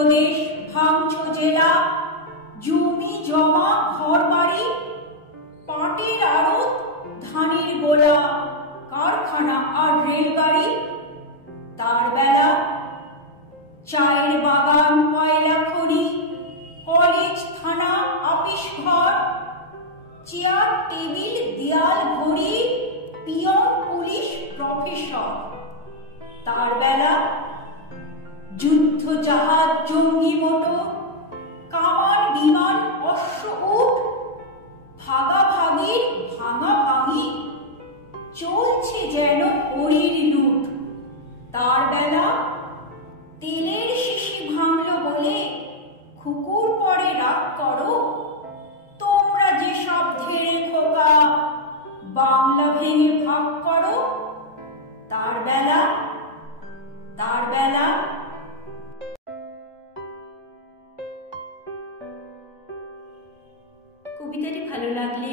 প্রদেশ ভাঙছো জেলা, জমি জমা ঘর বাড়ি, পাটের আড়ত ধানের গোলা, কারখানা আর রেলগাড়ি। তার বেলা চায়ের বাগান কয়লা খনি, কলেজ থানা আপিস ঘর, চেয়ার টেবিল দেয়াল ঘড়ি, পিয়ন পুলিশ প্রফেসর। তার বেলা যুদ্ধ জাহাজ জঙ্গি মোটর, কামান বিমান অশ্ব উট, ভাগাভাগির ভাঙাভাঙি, চলছে যেন হরির লুট। তার বেলা তেলের শিশি ভাঙলো বলে কুকুর পরে রাগ করো, তোমরা যেসব ধেড়ে খোকা বাংলা ভেঙে ভাগ করো। তার বেলা কবিতাটি ভালো লাগলে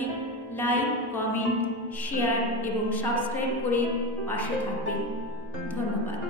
লাইক, কমেন্ট, শেয়ার এবং সাবস্ক্রাইব করে পাশে থাকবেন। ধন্যবাদ।